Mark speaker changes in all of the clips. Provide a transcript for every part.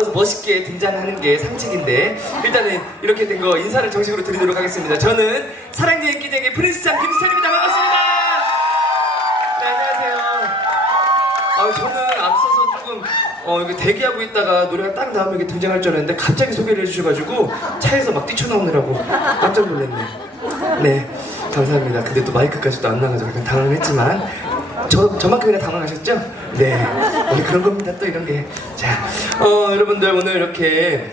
Speaker 1: 나오고서 멋있게 등장하는 게 상책인데 일단은 이렇게 된 거 인사를 정식으로 드리도록 하겠습니다. 저는 사랑의 인기쟁이 프린스장 김수찬입니다. 반갑습니다. 네, 안녕하세요. 아, 저는 앞서서 조금 어, 이거 대기하고 있다가 노래가 딱 나오면 이게 등장할 줄 알았는데 갑자기 소개를 해주셔가지고 차에서 막 뛰쳐나오느라고 깜짝 놀랐네. 네, 감사합니다. 근데 또 마이크까지 또안 나가지고 약간 당황했지만 저, 저만큼이나 당황하셨죠? 네, 오늘 그런 겁니다. 또 이런 게. 자, 어, 여러분들 오늘 이렇게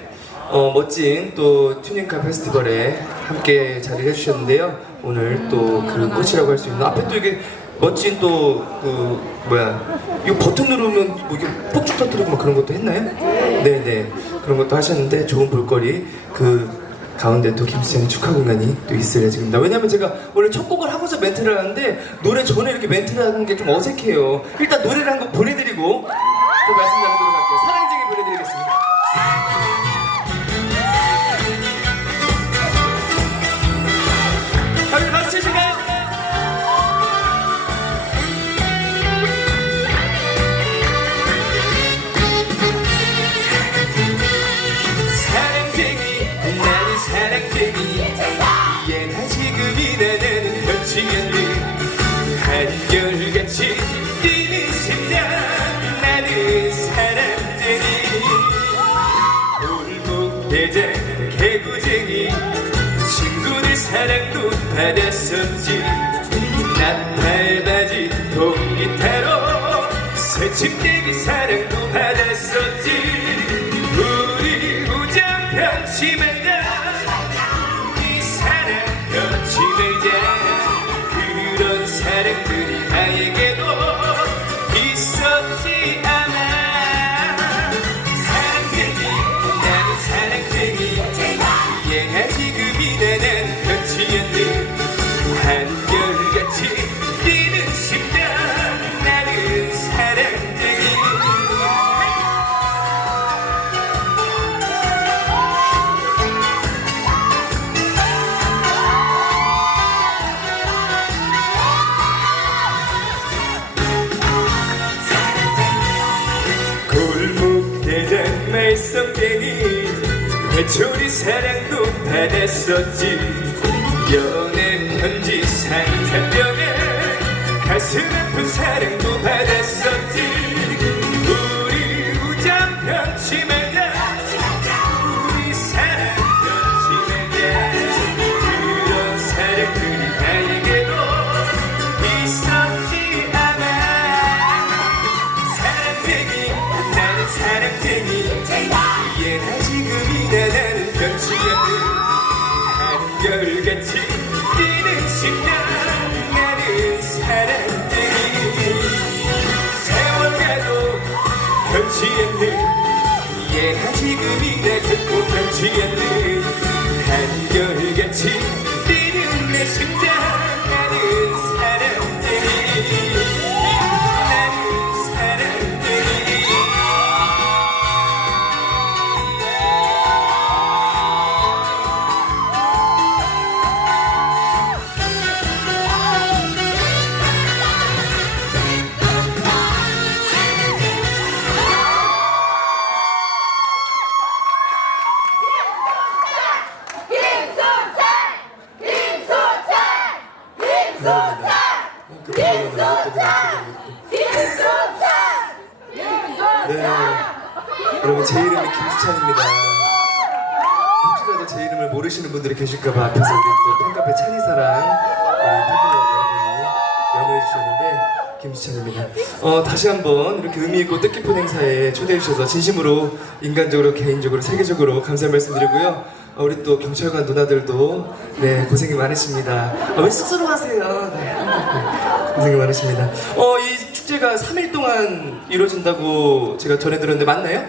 Speaker 1: 어, 멋진 또 튜닝카 페스티벌에 함께 자리를 해주셨는데요. 오늘 또 그 꽃이라고 할 수 있는 앞에 또 이게 멋진 또 그 뭐야 이거 버튼 누르면 뭐 이게 폭죽 터뜨리고 막 그런 것도 했나요? 네네 그런 것도 하셨는데 좋은 볼거리 그 가운데 또 김수찬의 축하 공연이 또 있을 예정입니다. 왜냐면 제가 원래 첫 곡을 하고서 멘트를 하는데 노래 전에 이렇게 멘트를 하는 게 좀 어색해요. 일단 노래를 한 곡 보내드리고 또 말씀 사랑도 받았었지 나팔바지 통기타로 새침대기 사랑 사랑도 받았었지. 연애 편지 상사병에 가슴 아픈 사랑도 받았었지 찬입니다. 혹시라도 제 이름을 모르시는 분들이 계실까봐 앞에서 우리 또 팬카페 찬이사랑 우리 팬클럽 여러분이 연호해 주셨는데 김수찬입니다. 어 다시 한번 이렇게 의미 있고 뜻깊은 행사에 초대해 주셔서 진심으로 인간적으로 개인적으로 세계적으로 감사 말씀드리고요. 어, 우리 또 경찰관 누나들도 네 고생이 많으십니다. 아, 왜 스스로 하세요? 네, 네, 고생이 많으십니다. 어 이 축제가 3일 동안 이루어진다고 제가 전해 들었는데 맞나요?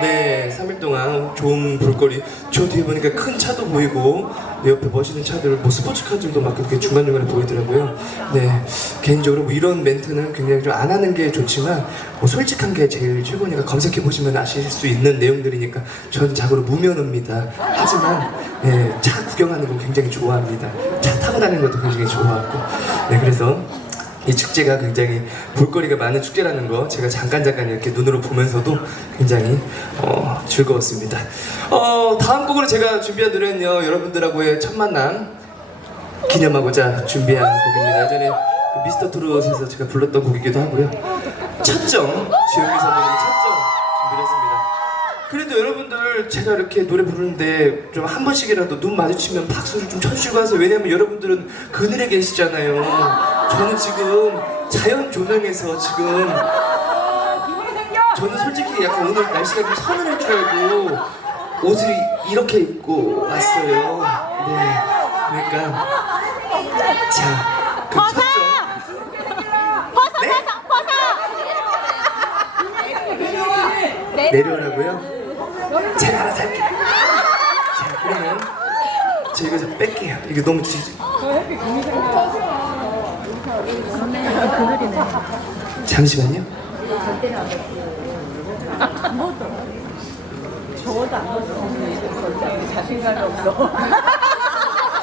Speaker 1: 네, 3일 동안 좋은 볼거리. 저 뒤에 보니까 큰 차도 보이고, 내 옆에 멋있는 차들, 뭐 스포츠카들도 막 이렇게 중간중간에 보이더라고요. 네, 개인적으로 뭐 이런 멘트는 굉장히 좀 안 하는 게 좋지만, 뭐 솔직한 게 제일 최고니까 검색해 보시면 아실 수 있는 내용들이니까 전 자고로 무면허입니다. 하지만, 네, 차 구경하는 건 굉장히 좋아합니다. 차 타고 다니는 것도 굉장히 좋아하고. 네, 그래서 이 축제가 굉장히 볼거리가 많은 축제라는 거 제가 잠깐 잠깐 이렇게 눈으로 보면서도 굉장히 어, 즐거웠습니다. 어, 다음 곡으로 제가 준비한 노래는요 여러분들하고의 첫 만남 기념하고자 준비한 곡입니다. 예전에 그 미스터 트롯에서 제가 불렀던 곡이기도 하고요. 첫정 지영미 선배님 첫정 준비했습니다. 그래도 여러분들 제가 이렇게 노래 부르는데 좀 한 번씩이라도 눈 마주치면 박수를 좀 쳐주시고 하세요. 왜냐면 여러분들은 그늘에 계시잖아요. 저는 지금 자연 조명에서 지금 저는 솔직히 약간 오늘 날씨가 좀 서늘할 줄 알고 옷을 이렇게 입고 왔어요. 네. 그러니까 자, 그럼 첫정
Speaker 2: 벗어
Speaker 1: 네?
Speaker 2: 벗어 벗어
Speaker 1: 내려오라고요? 제가 알아서 할게요. 자, 그러면 저 이거 좀 뺄게요. 이거 너무 지... 잠시만요.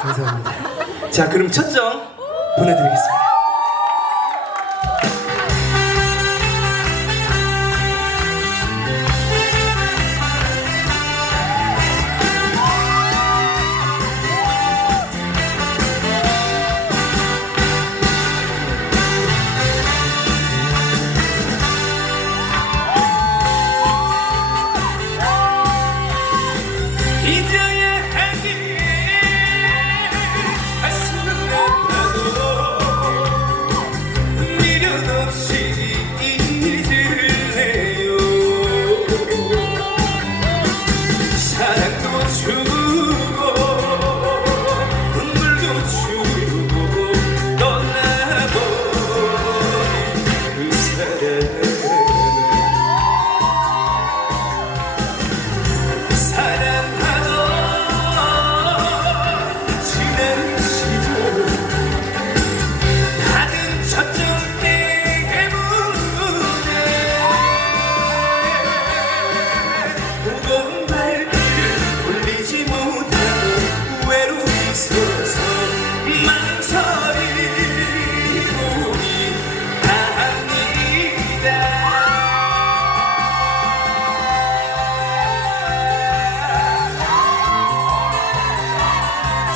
Speaker 1: 감사합니다. 자, 그럼 첫정 보내드리겠습니다.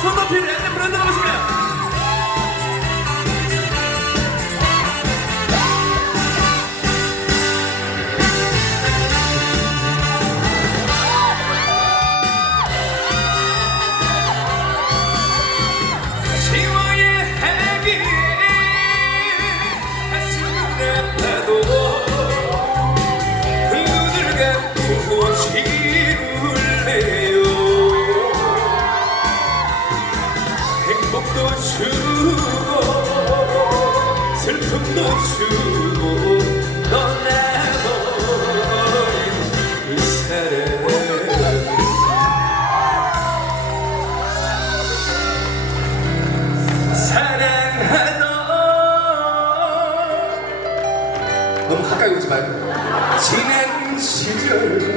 Speaker 1: 손 높이 랜드 브랜드 너무 가까이 오지 말고. 지난 시절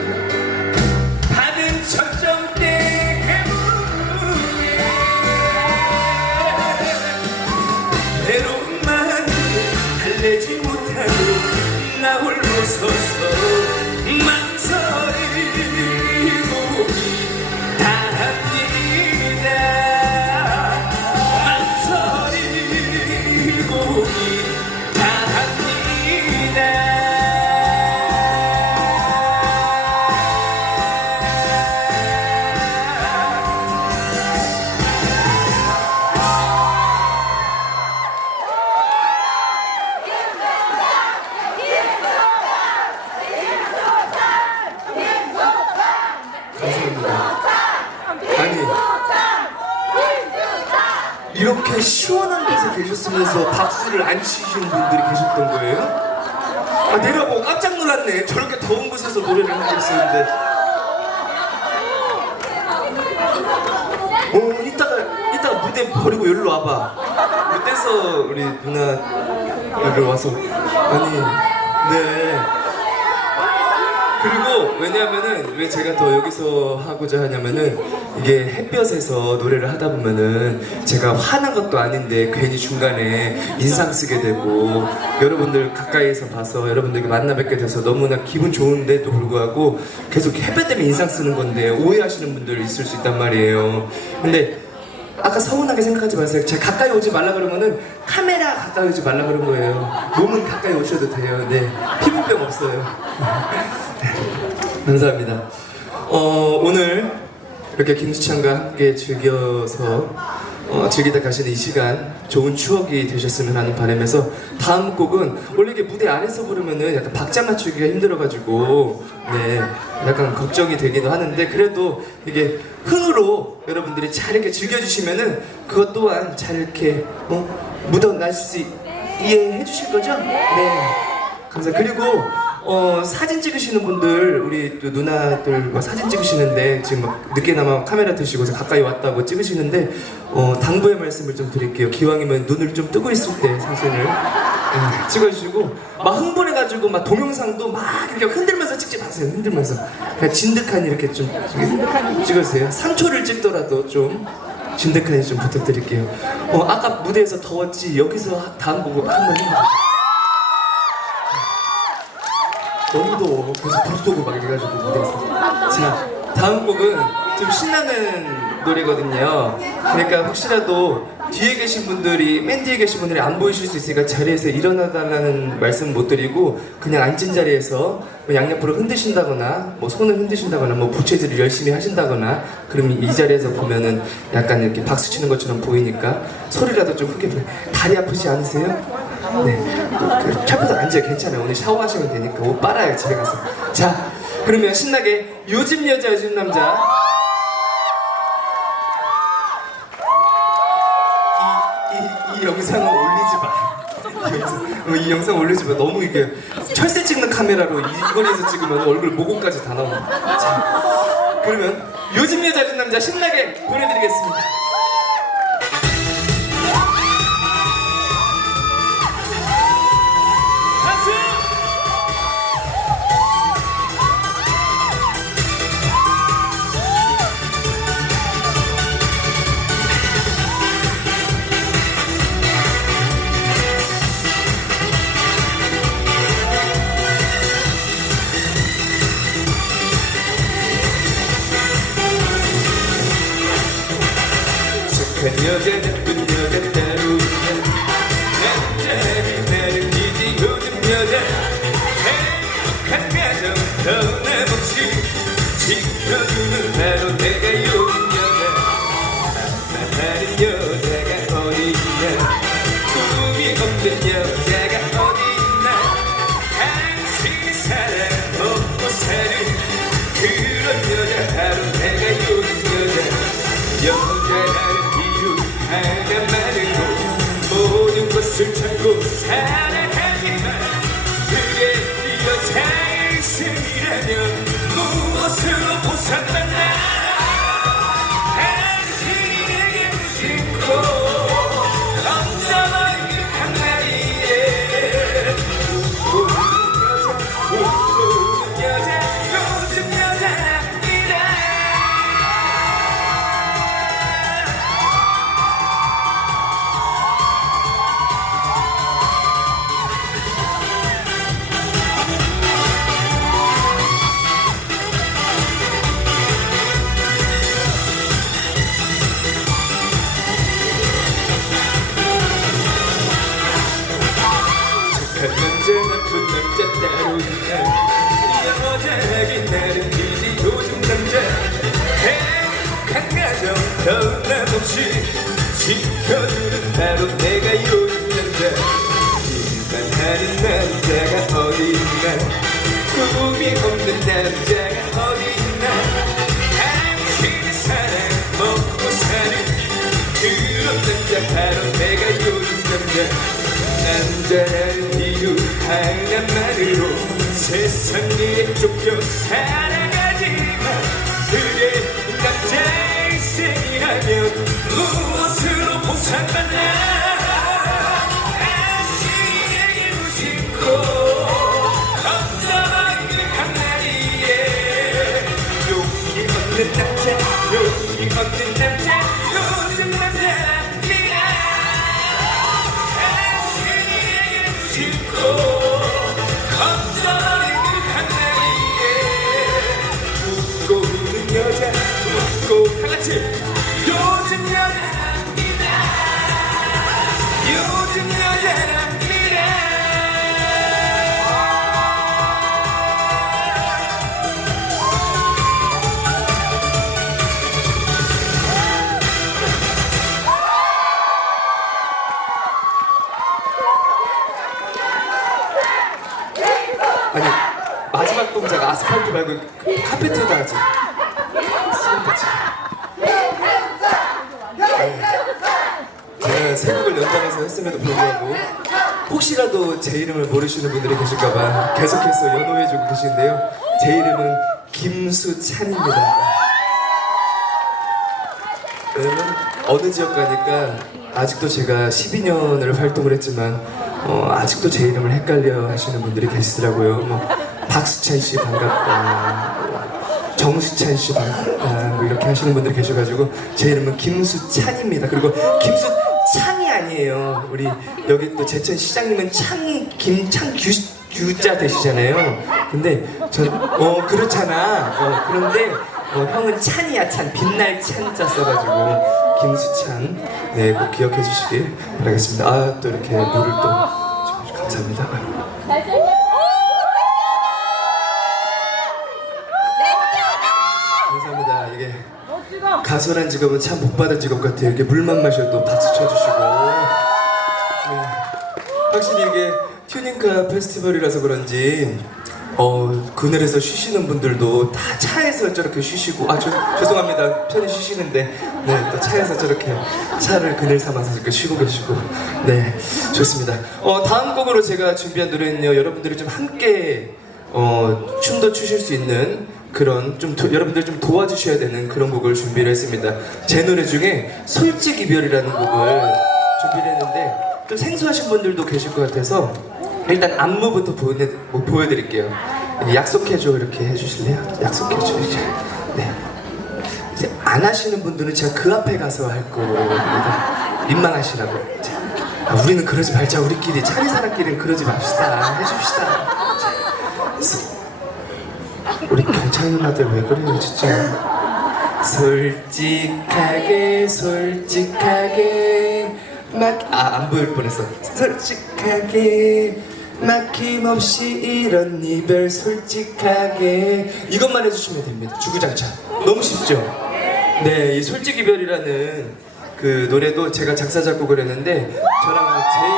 Speaker 1: 계셨으면서 박수를 안 치시는 분들이 계셨던 거예요? 아 내려보고 깜짝 놀랐네. 저렇게 더운 곳에서 노래를 하고 있었는데. 어, 이따가, 이따가 무대 버리고 여기로 와봐. 댄서, 우리 누나, 여기 와서. 아니, 네. 그리고 왜냐면은 왜 제가 더 여기서 하고자 하냐면은 이게 햇볕에서 노래를 하다 보면은 제가 화난 것도 아닌데 괜히 중간에 인상 쓰게 되고 여러분들 가까이에서 봐서 여러분들께 만나 뵙게 돼서 너무나 기분 좋은데도 불구하고 계속 햇볕 때문에 인상 쓰는 건데 오해하시는 분들 있을 수 있단 말이에요. 근데 아까 서운하게 생각하지 마세요. 제가 가까이 오지 말라 그러면은 카메라 가까이 오지 말라 그런 거예요. 몸은 가까이 오셔도 돼요. 네. 피부병 없어요. 감사합니다. 어, 오늘 이렇게 김수찬과 함께 즐겨서 어, 즐기다 가시는 이 시간 좋은 추억이 되셨으면 하는 바람에서 다음 곡은 원래 이게 무대 안에서 부르면은 약간 박자 맞추기가 힘들어가지고 네 약간 걱정이 되기도 하는데 그래도 이게 흥으로 여러분들이 잘 이렇게 즐겨주시면은 그것 또한 잘 이렇게 어, 묻어날 수 이해해 주실 거죠? 네. 감사. 그리고 어, 사진 찍으시는 분들 우리 또 누나들 막 사진 찍으시는데 지금 막 늦게나마 카메라 드시고서 가까이 왔다고 찍으시는데 어, 당부의 말씀을 좀 드릴게요. 기왕이면 눈을 좀 뜨고 있을 때 사진을 예, 찍어주시고 막 흥분해가지고 막 동영상도 막 이렇게 흔들면서 찍지 마세요. 흔들면서 그냥 진득하니 이렇게 좀 찍으세요. 3초를 찍더라도 좀 진득하니 좀 부탁드릴게요. 어, 아까 무대에서 더웠지 여기서 다음 곡을 한번 해보세요. 너무 더워. 그래서 불 쏘고 막 이래가지고 무대에서. 자, 다음 곡은 좀 신나는 노래거든요. 그러니까 혹시라도 뒤에 계신 분들이, 맨 뒤에 계신 분들이 안 보이실 수 있으니까 자리에서 일어나달라는 말씀 못 드리고 그냥 앉은 자리에서 뭐 양옆으로 흔드신다거나 뭐 손을 흔드신다거나 뭐 부채질을 열심히 하신다거나 그러면 이 자리에서 보면은 약간 이렇게 박수 치는 것처럼 보이니까 소리라도 좀 크게 부르 다리 아프지 않으세요? 네. 그, 캡보다 앉아요. 괜찮아요. 오늘 샤워하시면 되니까 옷 빨아요. 집에 가서. 자, 그러면 신나게 요즘 여자, 요즘 남자. 이, 이, 이 영상은 올리지 마. 이 영상, 어, 이 영상 올리지 마. 너무 이게 철새 찍는 카메라로 이, 이 거리에서 찍으면 얼굴 모공까지 다 나온다. 자, 그러면 요즘 여자, 요즘 남자 신나게 보내드리겠습니다. 것을 찾 쫓겨 살아가지만 그게 남자의 인생이라면 무엇으로 보상받나 같이 요즘 여자랍니다. 요즘 여자랍니다. 아니 마지막 동작 아스팔트 말고 카페트에다 하지 제가 세 곡을 연달아서 했음에도 불구하고 혹시라도 제 이름을 모르시는 분들이 계실까봐 계속해서 연호해주고 계시는데요 제 이름은 김수찬입니다 왜냐면 어느 지역 가니까 아직도 제가 12년을 활동을 했지만 어, 아직도 제 이름을 헷갈려 하시는 분들이 계시더라고요. 뭐 박수찬 씨 반갑다. 뭐 정수찬 씨 반갑다. 뭐 이렇게 하시는 분들이 계셔가지고 제 이름은 김수찬입니다. 그리고 김수 창이 아니에요. 우리 여기 또 제천 시장님은 창이 김창 규 규자 되시잖아요. 근데 전어 그렇잖아. 어, 그런데 어, 형은 찬이야 찬 빛날 찬자 써가지고 김수찬 네꼭 기억해 주시길 바라겠습니다. 아 또 이렇게 물을 또. 감사합니다. 이게 가수란 직업은 참 복 받은 직업 같아요. 이렇게 물만 마셔도 박수 쳐주시고 네. 확실히 이게 튜닝카 페스티벌이라서 그런지 어 그늘에서 쉬시는 분들도 다 차에서 저렇게 쉬시고 아 저, 죄송합니다 편히 쉬시는데 네또 차에서 저렇게 차를 그늘 삼아서 이렇게 쉬고 계시고 네 좋습니다 어 다음 곡으로 제가 준비한 노래는요 여러분들이 좀 함께 어 춤도 추실 수 있는 그런 좀 도- 여러분들 좀 도와주셔야 되는 그런 곡을 준비를 했습니다 제 노래 중에 솔직 이별이라는 곡을 준비를 했는데 좀 생소하신 분들도 계실 것 같아서 일단 안무부터 보내, 뭐 보여드릴게요. 약속해줘 이렇게 해주실래요? 약속해줘 이제. 네. 이제 안 하시는 분들은 제가 그 앞에 가서 할 겁니다. 민망하시라고. 자, 아, 우리는 그러지 말자. 우리끼리 차리 사람끼리는 그러지 맙시다. 해줍시다. 우리 누나들 왜 그래요 진짜. 솔직하게 솔직하게 막아안 보일 뻔했어. 솔직하게 막힘없이 이런 이별 솔직하게. 이것만 해주시면 됩니다. 주구장창. 너무 쉽죠? 네 이 솔직 이별이라는 그 노래도 제가 작사 작곡을 했는데 저랑 제일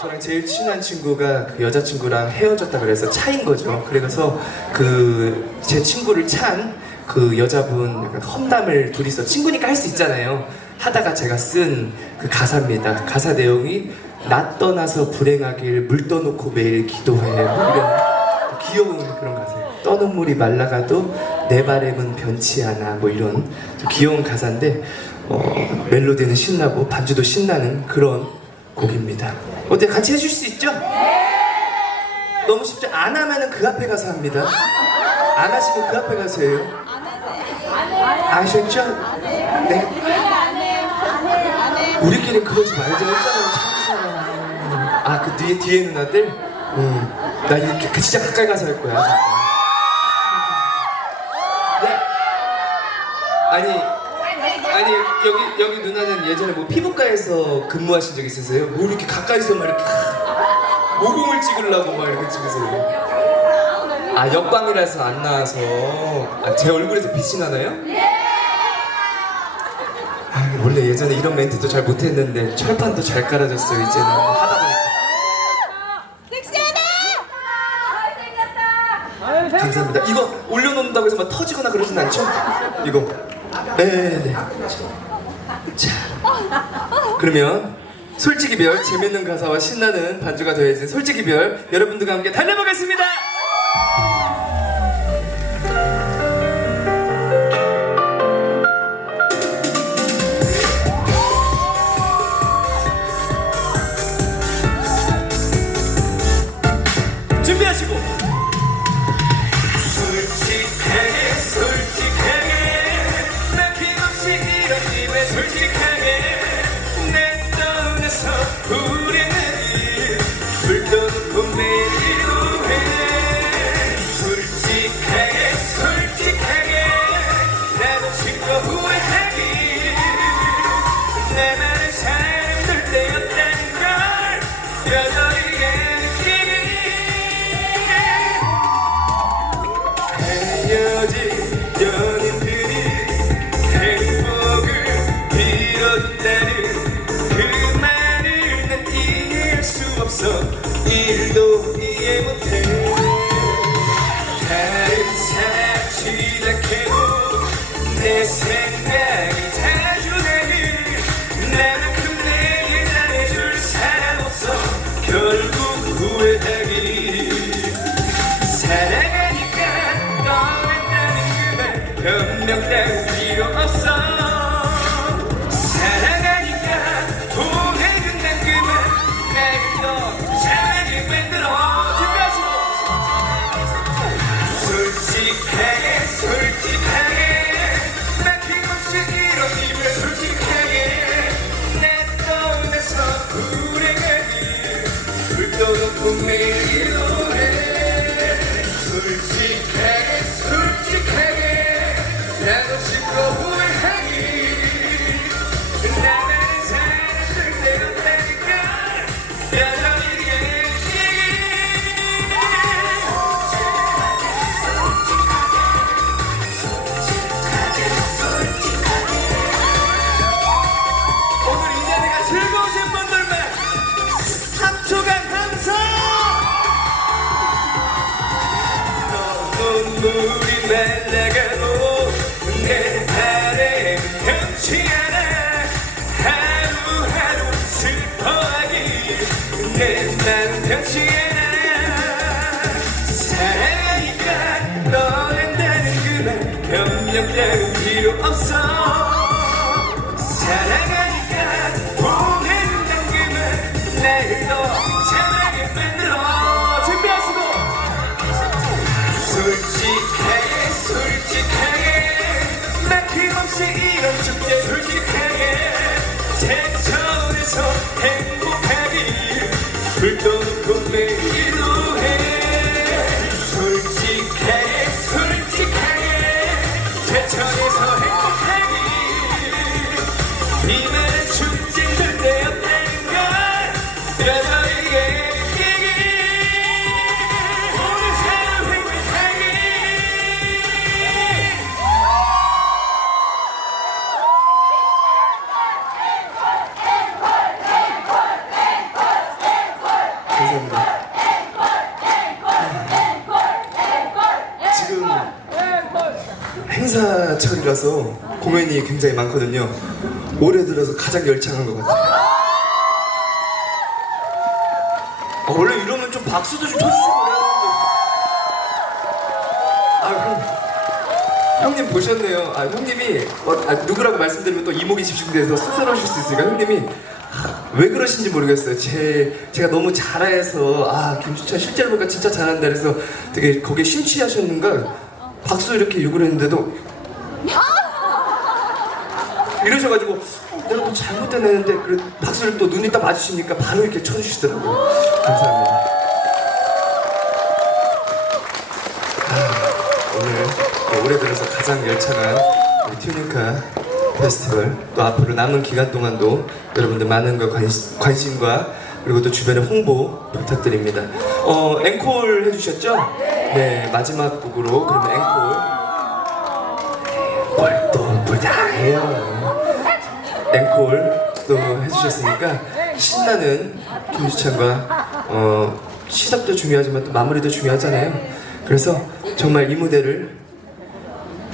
Speaker 1: 저랑 제일 친한 친구가 그 여자친구랑 헤어졌다 그래서 차인 거죠. 그래서 그 제 친구를 찬 그 여자분 약간 험담을 둘이서 친구니까 할 수 있잖아요. 하다가 제가 쓴 그 가사입니다. 가사 내용이 나 떠나서 불행하길 물 떠놓고 매일 기도해 뭐 이런 귀여운 그런 가사예요. 떠는 물이 말라가도 내 바램은 변치 않아 뭐 이런 좀 귀여운 가사인데 어, 멜로디는 신나고 반주도 신나는 그런 곡입니다. 어때 같이 해줄 수 있죠? 너무 쉽죠? 안 하면은 그 앞에 가서 합니다. 안 하시면 그 앞에 가서 해요. 아셨죠? 네. 우리끼리 그러지 말자 했잖아요, 참사. 아, 그 뒤에, 뒤에 누나들? 응. 나 이렇게 그 진짜 가까이 가서 할 거야, 잠깐. 네. 아니, 아니, 여기, 여기 누나는 예전에 뭐 피부과에서 근무하신 적 있으세요? 뭐 이렇게 가까이서 막 이렇게 모공을 찍으려고 막 이렇게 찍으세요? 아, 역광이라서 안 나와서. 아, 제 얼굴에서 빛이 나나요? 아, 원래 예전에 이런 멘트도 잘 못했는데 철판도 잘 깔아줬어요 이제는 하다 보니까 감사합니다 이거 올려놓는다고 해서 막 터지거나 그러진 않죠? 이거 네네 자 그러면 솔직히 별 재밌는 가사와 신나는 반주가 더해진 솔직히 별 여러분들과 함께 달려보겠습니다. 준비하시고 너 눈물이 날아가고 내 바램 변치 않아 하루하루 슬퍼하기 내맘 변치 않아 사랑하니까 떠난다는 그말 변명 따윈 필요 없어 행복하기 불도 놓고 매 공연이 굉장히 많거든요. 올해 들어서 가장 열창한 것 같아요. 아, 원래 이러면 좀 박수도 좀 쳐주시고. 아, 형, 형님 보셨네요. 아, 형님이 어, 아, 누구라고 말씀드리면 또 이목이 집중돼서 쑥스러우실 수 있으니까 형님이 아, 왜 그러신지 모르겠어요. 제, 제가 너무 잘해서 아 김주찬 실제로 보니까 진짜 잘한다 그래서 되게 거기에 심취하셨는가 박수 이렇게 욕을 했는데도 이러셔가지고 내가 또 잘못했는데 그 박수를 또 눈이 딱 마주치니까 바로 이렇게 쳐주시더라고요. 감사합니다. 아, 오늘 또 올해 들어서 가장 열창한 우리 튜닝카 페스티벌 또 앞으로 남은 기간 동안도 여러분들 많은 관심과 그리고 또 주변에 홍보 부탁드립니다. 어 앵콜 해주셨죠? 네 마지막 곡으로 그러면 앵콜. 뭘또 보자 해요. 앵콜 또 해주셨으니까 신나는 김수찬과 어, 시작도 중요하지만 또 마무리도 중요하잖아요. 그래서 정말 이 무대를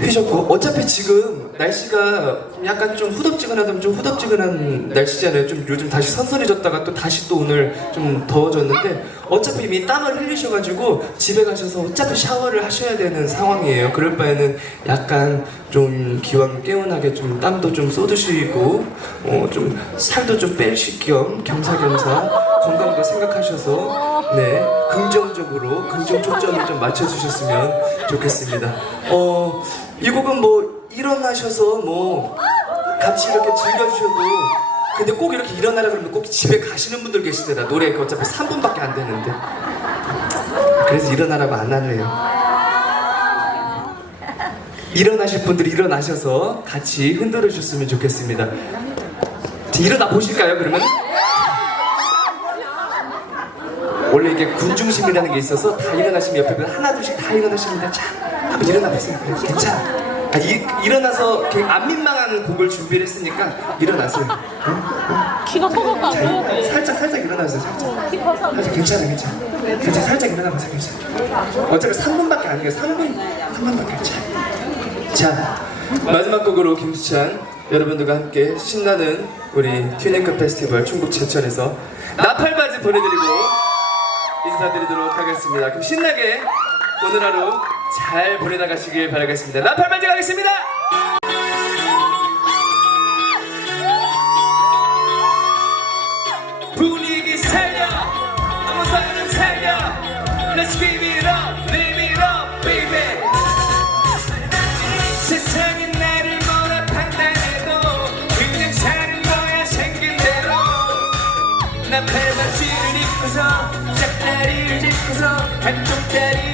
Speaker 1: 해주셨고 어차피 지금 날씨가 약간 좀 후덥지근하다면 좀 후덥지근한 날씨잖아요. 좀 요즘 다시 선선해졌다가 또 다시 또 오늘 좀 더워졌는데 어차피 이미 땀을 흘리셔가지고 집에 가셔서 어차피 샤워를 하셔야 되는 상황이에요. 그럴 바에는 약간 좀 기왕 개운하게 좀 땀도 좀 쏟으시고 어, 좀 살도 좀 빼실 겸 겸사겸사 건강도 생각하셔서 네 긍정적으로 긍정 초점을 좀 맞춰주셨으면 좋겠습니다. 어, 이 곡은 뭐 일어나셔서 뭐 같이 이렇게 즐겨주셔도 근데 꼭 이렇게 일어나라 그러면 꼭 집에 가시는 분들 계시더라. 노래 그 어차피 3분밖에 안 되는데. 그래서 일어나라고 안 하네요. 일어나실 분들이 일어나셔서 같이 흔들어 주셨으면 좋겠습니다. 자, 일어나 보실까요 그러면? 원래 이게 군중심이라는 게 있어서 다 일어나시면 옆에 분 하나 둘씩 다 일어나십니다 자 한번 일어나 보세요. 괜찮아 아, 이, 일어나서 안 민망한 곡을 준비를 했으니까 일어나세요.
Speaker 2: 키가 안 보여?
Speaker 1: 살짝 살짝 일어나세요 살짝.
Speaker 2: 키 커서
Speaker 1: 살짝 괜찮아 괜찮아 괜찮아 살짝 일어나보세요 괜찮아 어차피 3분밖에 아니에요. 3분 3분밖에 괜찮아 자 마지막 곡으로 김수찬 여러분들과 함께 신나는 우리 튜닝크 페스티벌 충북 제천에서 나팔바지 보내드리고 인사드리도록 하겠습니다. 그럼 신나게 오늘 하루 잘 보내나가시길 바라겠습니다. 나팔바지 가겠습니다. 분위기 살려. 아무 사람 살려. Let's give it up, live 짝다리를 짚고서 한쪽 다리를 떨면서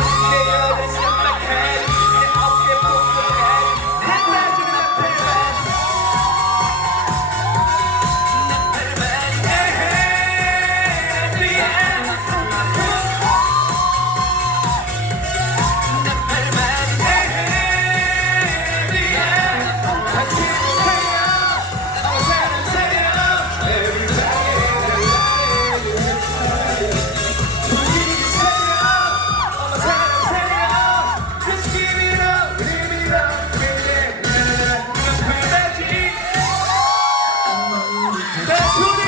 Speaker 1: That's who